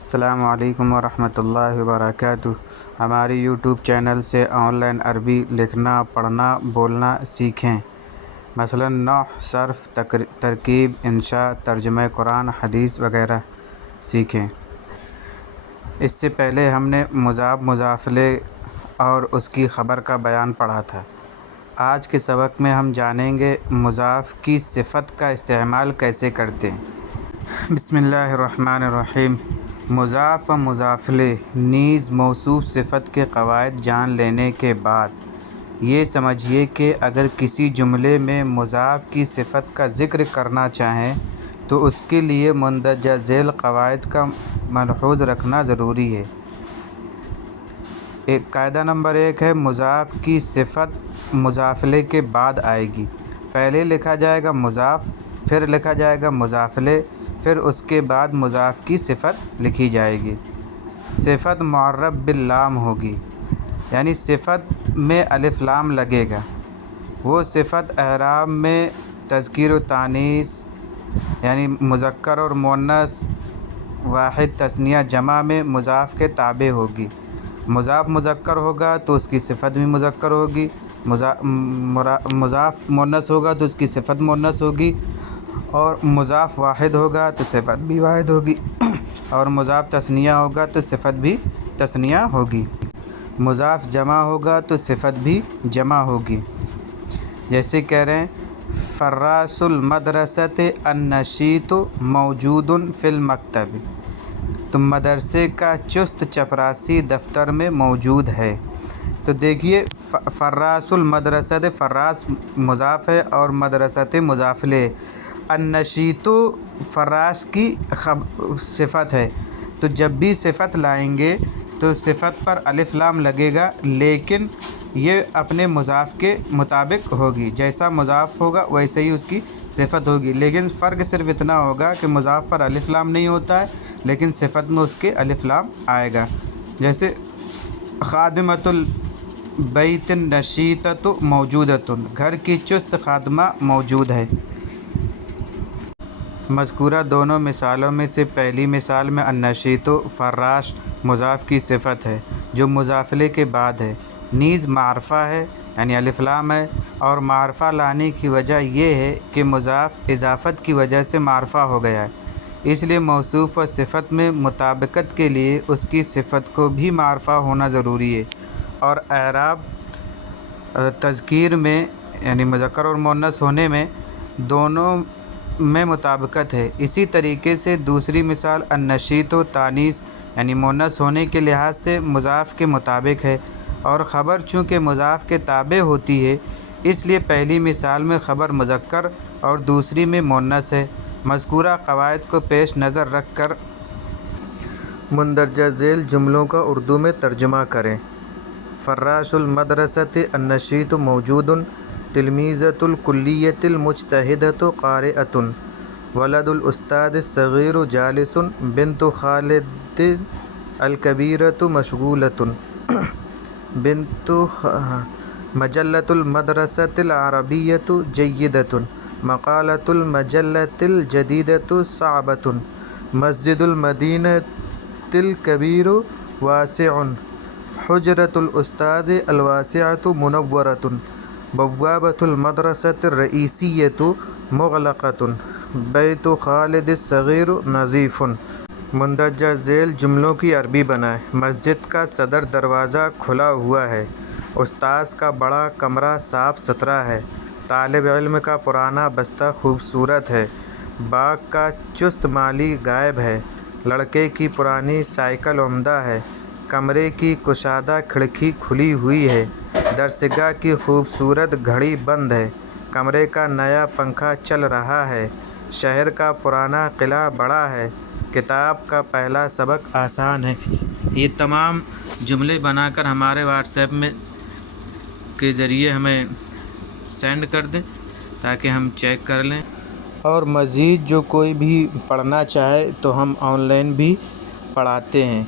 السلام علیکم ورحمۃ اللہ وبرکاتہ۔ ہماری یوٹیوب چینل سے آن لائن عربی لکھنا، پڑھنا، بولنا سیکھیں۔ مثلاً نحو، صرف، ترکیب، انشاء، ترجمہ قرآن، حدیث وغیرہ سیکھیں۔ اس سے پہلے ہم نے مضاف، مضاف الیہ اور اس کی خبر کا بیان پڑھا تھا۔ آج کے سبق میں ہم جانیں گے مضاف کی صفت کا استعمال کیسے کرتے ہیں۔ بسم اللہ الرحمن الرحیم۔ مضاف و مضاف الیہ نیز موصوف صفت کے قواعد جان لینے کے بعد یہ سمجھیے کہ اگر کسی جملے میں مضاف کی صفت کا ذکر کرنا چاہیں تو اس کے لیے مندرجہ ذیل قواعد کا ملحوظ رکھنا ضروری ہے۔ قاعدہ نمبر 1 ہے مضاف کی صفت مضاف الیہ کے بعد آئے گی۔ پہلے لکھا جائے گا مضاف، پھر لکھا جائے گا مضاف الیہ، پھر اس کے بعد مضاف کی صفت لکھی جائے گی۔ صفت معرب باللام ہوگی، یعنی صفت میں الف لام لگے گا۔ وہ صفت اعراب میں تذکیر و تانیث یعنی مذکر اور مؤنث، واحد، تثنیہ، جمع میں مضاف کے تابع ہوگی۔ مضاف مذکر ہوگا تو اس کی صفت بھی مذکر ہوگی، مضاف مؤنث ہوگا تو اس کی صفت مؤنث ہوگی، اور مضاف واحد ہوگا تو صفت بھی واحد ہوگی، اور مضاف تثنیہ ہوگا تو صفت بھی تثنیہ ہوگی۔ مضاف جمع ہوگا تو صفت بھی جمع ہوگی۔ جیسے کہہ رہے ہیں فراش المدرسۃ النشیط موجود فی المکتب، تو مدرسے کا چست چپراسی دفتر میں موجود ہے۔ تو دیکھیے فراش المدرسۃ، فراش مضاف ہے اور مدرسۃ مضاف الیہ، النشیط فراش کی صفت ہے۔ تو جب بھی صفت لائیں گے تو صفت پر الف لام لگے گا، لیکن یہ اپنے مضاف کے مطابق ہوگی، جیسا مضاف ہوگا ویسے ہی اس کی صفت ہوگی، لیکن فرق صرف اتنا ہوگا کہ مضاف پر الف لام نہیں ہوتا ہے لیکن صفت میں اس کے الف لام آئے گا۔ جیسے خادمۃ البیت النشیطۃ موجودۃ، گھر کی چست خادمہ موجود ہے۔ مذکورہ دونوں مثالوں میں سے پہلی مثال میں النشیط فراش مضاف کی صفت ہے جو مضاف الیہ کے بعد ہے، نیز معرفہ ہے یعنی الف لام ہے، اور معرفہ لانے کی وجہ یہ ہے کہ مضاف اضافت کی وجہ سے معرفہ ہو گیا ہے، اس لیے موصوف و صفت میں مطابقت کے لیے اس کی صفت کو بھی معرفہ ہونا ضروری ہے، اور اعراب تذکیر میں یعنی مذکر اور مؤنث ہونے میں دونوں میں مطابقت ہے۔ اسی طریقے سے دوسری مثال النشیط تانیث یعنی مؤنث ہونے کے لحاظ سے مضاف کے مطابق ہے، اور خبر چونکہ مضاف کے تابع ہوتی ہے اس لیے پہلی مثال میں خبر مذکر اور دوسری میں مؤنث ہے۔ مذکورہ قواعد کو پیش نظر رکھ کر مندرجہ ذیل جملوں کا اردو میں ترجمہ کریں۔ فراش المدرسۃ النشیط موجود، تلمیذۃ الکلیۃ المجتہدۃ قارئۃ، ولد الاستاذ الصغیر جالس، بنت خالد الکبیرۃ مشغولۃ، مجلۃ المدرسۃ العربیۃ جیدۃ، مقالۃ المجلۃ الجدیدۃ صعبۃ، مسجد المدینۃ الکبیر واسع، حجرۃ الاستاذ الواسعۃ منورۃ، بوابۃ المدرسۃ الرئیسیۃ مغلقۃ، بیت خالد الصغیر نظیف۔ مندرجہ ذیل جملوں کی عربی بنائیں۔ مسجد کا صدر دروازہ کھلا ہوا ہے، استاذ کا بڑا کمرہ صاف ستھرا ہے، طالب علم کا پرانا بستہ خوبصورت ہے، باغ کا چست مالی غائب ہے، لڑکے کی پرانی سائیکل عمدہ ہے، کمرے کی کشادہ کھڑکی کھلی ہوئی ہے، درسگاہ کی خوبصورت گھڑی بند ہے، کمرے کا نیا پنکھا چل رہا ہے، شہر کا پرانا قلعہ بڑا ہے، کتاب کا پہلا سبق آسان ہے۔ یہ تمام جملے بنا کر ہمارے واٹس ایپ میں کے ذریعے ہمیں سینڈ کر دیں تاکہ ہم چیک کر لیں، اور مزید جو کوئی بھی پڑھنا چاہے تو ہم آن لائن بھی پڑھاتے ہیں۔